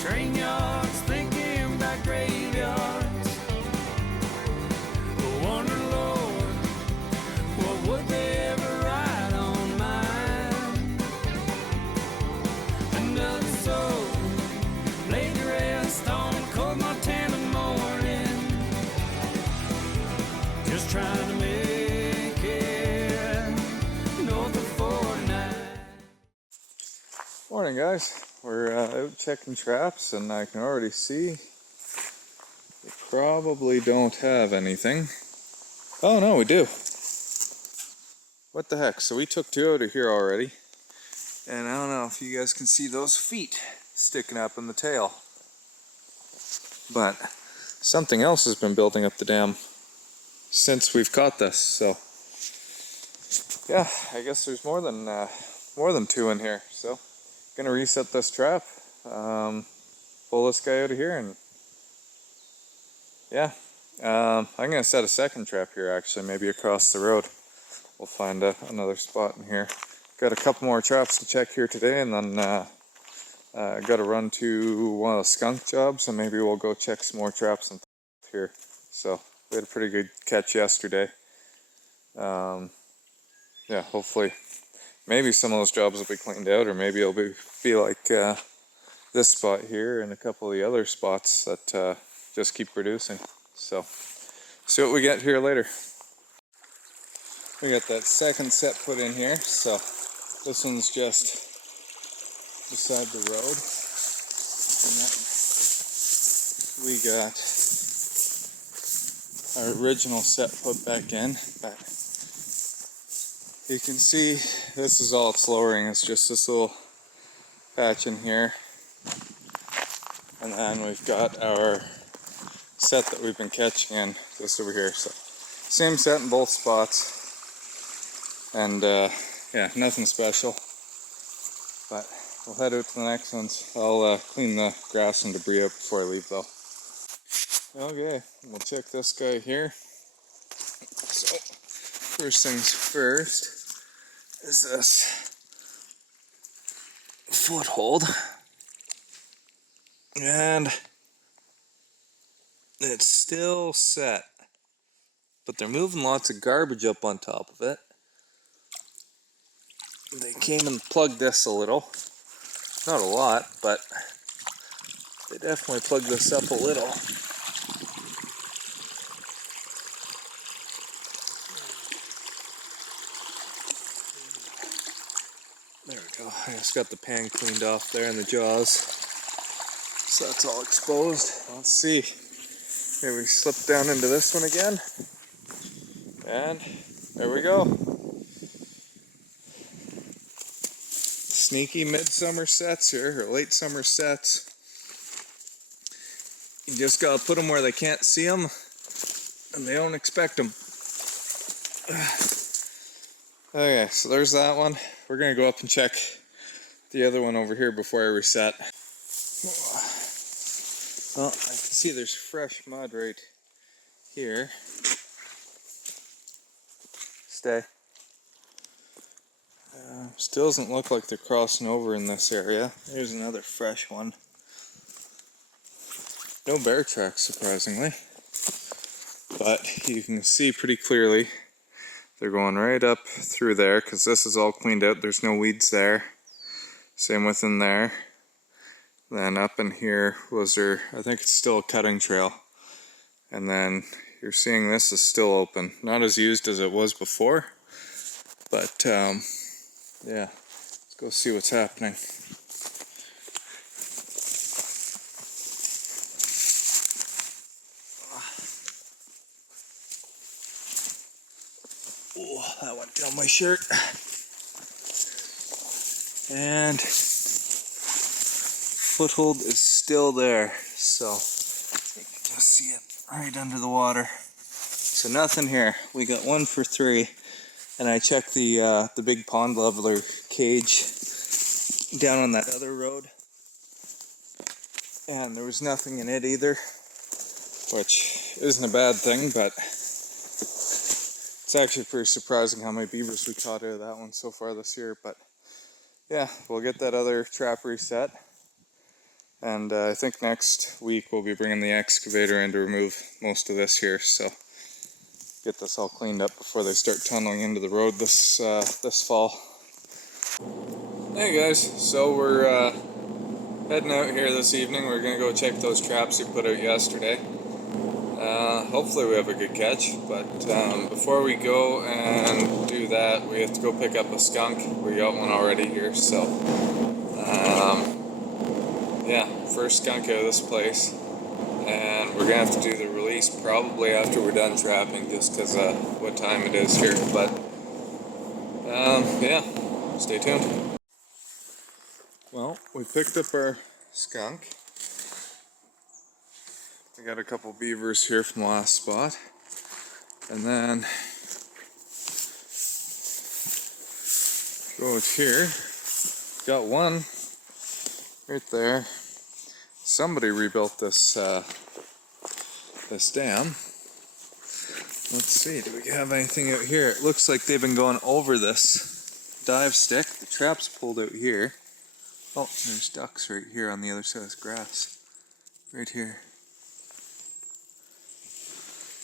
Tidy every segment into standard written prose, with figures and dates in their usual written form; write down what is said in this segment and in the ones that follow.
train yards, thinking about graveyards. I wonder, Lord, what would they ever write on mine? Another soul laid to rest on cold Montana morning, just trying to make it north of 49. Morning, guys. We're out checking traps, and I can already see we probably don't have anything. Oh no, we do. What the heck? So we took two out of here already, and I don't know if you guys can see those feet sticking up in the tail, but something else has been building up the dam since we've caught this. So yeah, I guess there's more than two in here. So gonna reset this trap, pull this guy out of here, and yeah, I'm gonna set a second trap here, actually, maybe across the road. We'll find another spot in here. Got a couple more traps to check here today, and then got to run to one of the skunk jobs, and maybe we'll go check some more traps and here. So we had a pretty good catch yesterday. Yeah, hopefully maybe some of those jobs will be cleaned out, or maybe it'll be like this spot here and a couple of the other spots that just keep producing. So see what we get here later. We got that second set put in here, so this one's just beside the road, and then we got our original set put back in, but you can see this is all it's lowering. It's just this little patch in here, and then we've got our set that we've been catching in just over here. So same set in both spots, and yeah, nothing special, but we'll head out to the next ones. I'll clean the grass and debris up before I leave though. Okay, we'll check this guy here. So first things first is this foothold, and it's still set, but they're moving lots of garbage up on top of it. They came and plugged this a little, not a lot, but they definitely plugged this up a little. There we go. I just got the pan cleaned off there and the jaws, so that's all exposed. Let's see. Here we slip down into this one again, and there we go. Sneaky midsummer sets here, or late summer sets. You just gotta put them where they can't see them, and they don't expect them. Okay, so there's that one. We're gonna go up and check the other one over here before I reset. Well, I can see there's fresh mud right here. Stay. Still doesn't look like they're crossing over in this area. There's another fresh one. No bear tracks, surprisingly, but you can see pretty clearly they're going right up through there, because this is all cleaned out. There's no weeds there. Same with in there. Then up in here was there, I think it's still a cutting trail. And then you're seeing this is still open. Not as used as it was before, but yeah, let's go see what's happening. Oh, that went down my shirt. And foothold is still there, so you can just see it right under the water. So nothing here. We got 1 for 3, and I checked the big pond leveler cage down on that other road, and there was nothing in it either, which isn't a bad thing, but it's actually pretty surprising how many beavers we caught out of that one so far this year. But yeah, we'll get that other trap reset. And I think next week we'll be bringing the excavator in to remove most of this here. So get this all cleaned up before they start tunneling into the road this fall. Hey guys, so we're heading out here this evening. We're gonna go check those traps we put out yesterday. Hopefully we have a good catch, but before we go and do that, we have to go pick up a skunk. We got one already here, so yeah, first skunk out of this place, and we're gonna have to do the release probably after we're done trapping, just because what time it is here. But yeah, stay tuned. Well, we picked up our skunk. We got a couple beavers here from the last spot, and then go out here. Got one right there. Somebody rebuilt this this dam. Let's see, do we have anything out here? It looks like they've been going over this dive stick. The trap's pulled out here. Oh, there's ducks right here on the other side of this grass. Right here.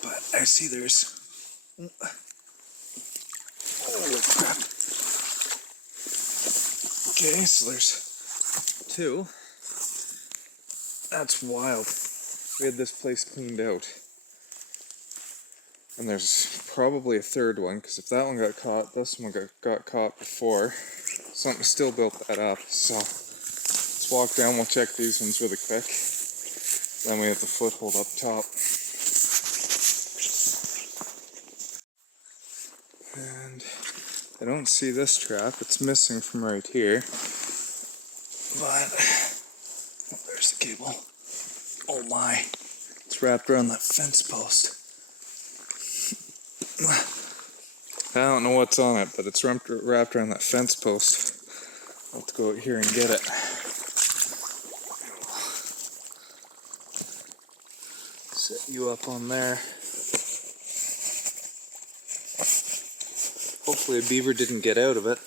But I see there's... Holy crap. Okay, so there's two. That's wild. We had this place cleaned out. And there's probably a third one, because if that one got caught, this one got caught before. Something still built that up, so let's walk down, we'll check these ones really quick. Then we have the foothold up top. And I don't see this trap, it's missing from right here. But, oh, there's the cable. Oh my, it's wrapped around that fence post. I don't know what's on it, but it's wrapped around that fence post. I'll have to go out here and get it. Set you up on there. Hopefully a beaver didn't get out of it.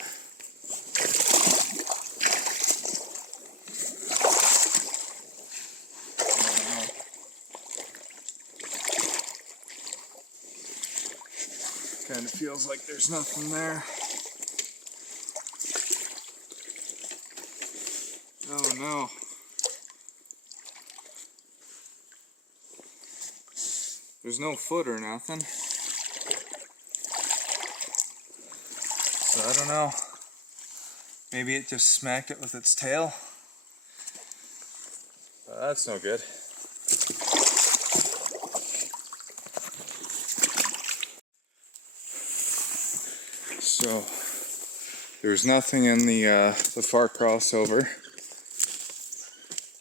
Kind of feels like there's nothing there. Oh no. There's no foot or nothing. So I don't know. Maybe it just smacked it with its tail. But that's no good. So there's nothing in the far crossover.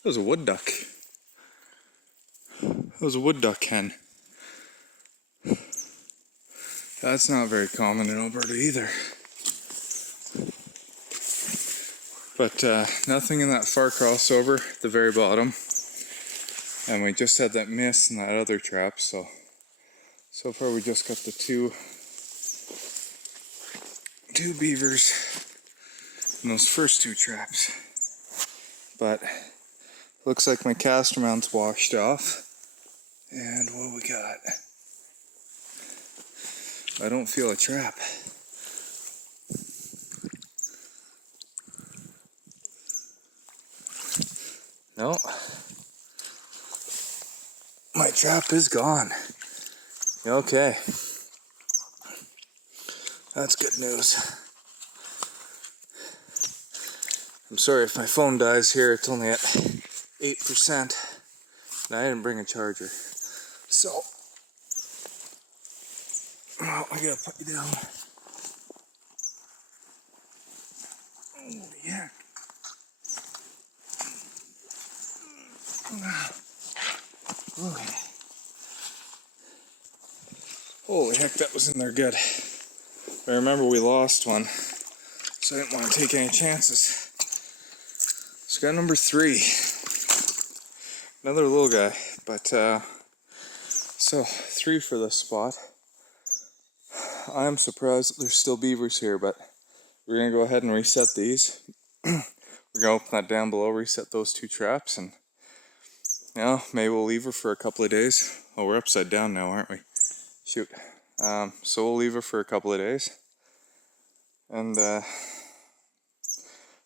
That was a wood duck. That was a wood duck hen. That's not very common in Alberta either. But nothing in that far crossover at the very bottom. And we just had that miss in that other trap, so far we just got the two beavers in those first two traps. But looks like my caster mount's washed off. And what we got? I don't feel a trap. No. My trap is gone. Okay. That's good news. I'm sorry if my phone dies here. It's only at 8%. And I didn't bring a charger. So, well, I gotta put you down. Holy heck. Okay. Holy heck, that was in there good. I remember we lost one, so I didn't want to take any chances. So got number 3. Another little guy, but so 3 for this spot. I'm surprised that there's still beavers here, but we're gonna go ahead and reset these. we're gonna open that down below, reset those 2 traps, and maybe we'll leave her for a couple of days. Oh, we're upside down now, aren't we? Shoot. So we'll leave her for a couple of days and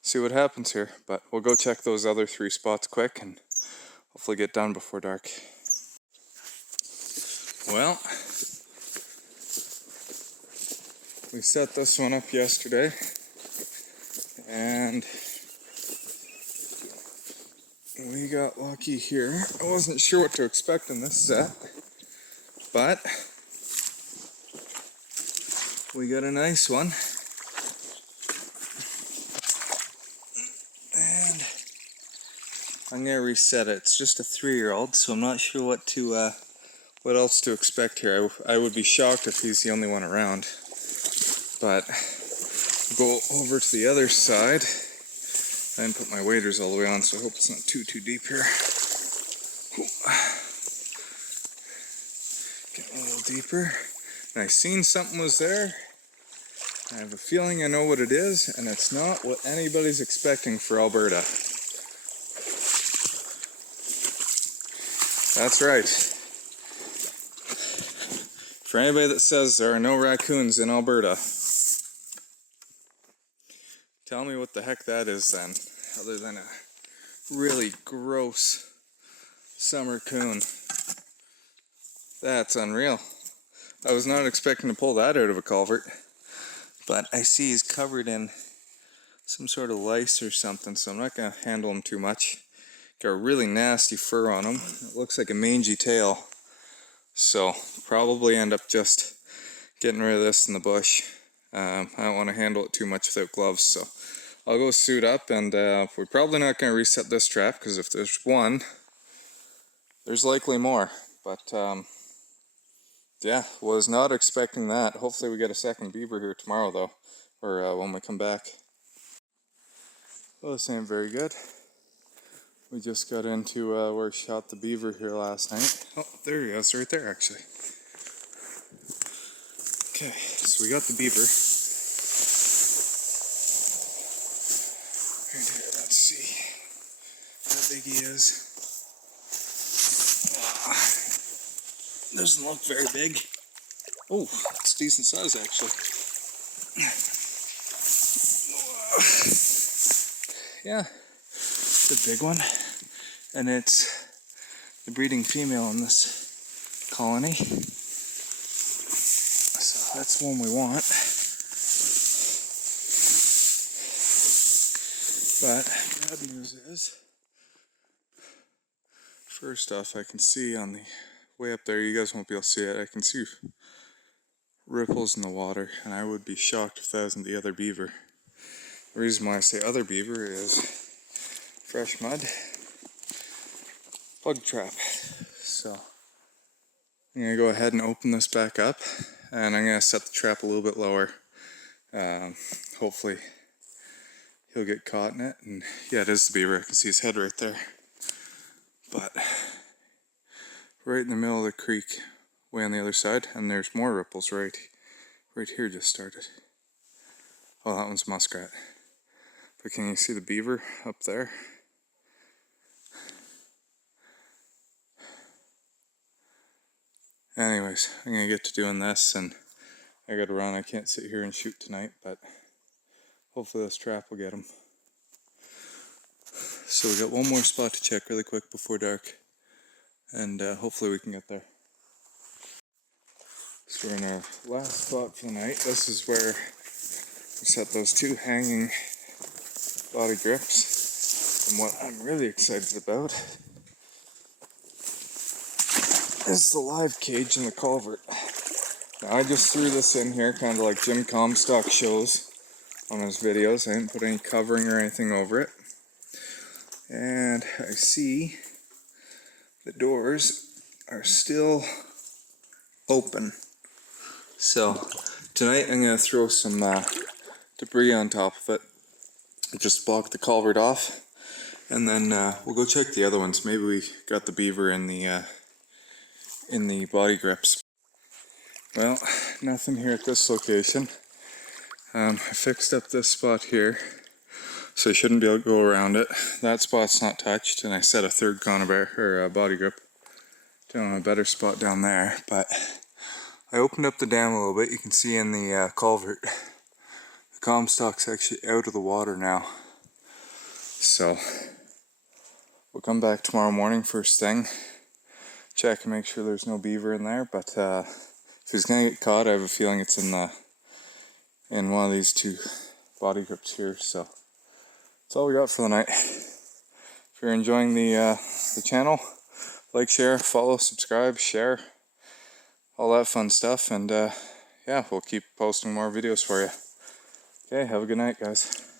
see what happens here. But we'll go check those other 3 spots quick and hopefully get done before dark. Well, we set this one up yesterday, and we got lucky here. I wasn't sure what to expect in this set, but we got a nice one. And I'm gonna reset it. It's just a 3-year-old, so I'm not sure what else to expect here. I would be shocked if he's the only one around. But go over to the other side. I didn't put my waders all the way on, so I hope it's not too deep here. Get a little deeper. And I seen something was there. I have a feeling I know what it is, and it's not what anybody's expecting for Alberta. That's right. For anybody that says there are no raccoons in Alberta, tell me what the heck that is then, other than a really gross summer coon. That's unreal. I was not expecting to pull that out of a culvert, but I see he's covered in some sort of lice or something, so I'm not going to handle him too much. Got a really nasty fur on him. It looks like a mangy tail, so probably end up just getting rid of this in the bush. I don't want to handle it too much without gloves, so I'll go suit up, and we're probably not going to reset this trap, because if there's one, there's likely more. But yeah, was not expecting that. Hopefully we get a second beaver here tomorrow though, or when we come back. Well, this ain't very good. We just got into where we shot the beaver here last night. Oh, there he is, right there actually. Okay, so we got the beaver. Right here, let's see how big he is. Doesn't look very big. Oh, it's decent size actually. Yeah, it's a big one. And it's the breeding female in this colony. So that's the one we want. But bad news is, first off, I can see on the way up there, you guys won't be able to see it, I can see ripples in the water, and I would be shocked if that wasn't the other beaver. The reason why I say other beaver is fresh mud, bug trap. So I'm going to go ahead and open this back up, and I'm going to set the trap a little bit lower. Hopefully he'll get caught in it, and yeah, it is the beaver. I can see his head right there. But right in the middle of the creek, way on the other side, and there's more ripples right here just started. Oh, that one's muskrat. But can you see the beaver up there? Anyways, I'm gonna get to doing this, and I gotta run. I can't sit here and shoot tonight, but hopefully this trap will get him. So we got one more spot to check really quick before dark, and hopefully we can get there. So we're in our last spot for the night. This is where we set those 2 hanging body grips. And what I'm really excited about is the live cage in the culvert. Now I just threw this in here kind of like Jim Comstock shows on his videos. I didn't put any covering or anything over it. And I see the doors are still open. So tonight I'm going to throw some debris on top of it. Just block the culvert off. And then we'll go check the other ones. Maybe we got the beaver in the body grips. Well, nothing here at this location. I fixed up this spot here. so you shouldn't be able to go around it. That spot's not touched, and I set a third conibear or body grip down on a better spot down there. But I opened up the dam a little bit. You can see in the culvert, the Comstock's actually out of the water now. So we'll come back tomorrow morning first thing, check and make sure there's no beaver in there. But if he's gonna get caught, I have a feeling it's in one of these two body grips here. So that's all we got for the night. If you're enjoying the channel, like, share, follow, subscribe, share, all that fun stuff, and yeah, we'll keep posting more videos for you. Okay, have a good night, guys.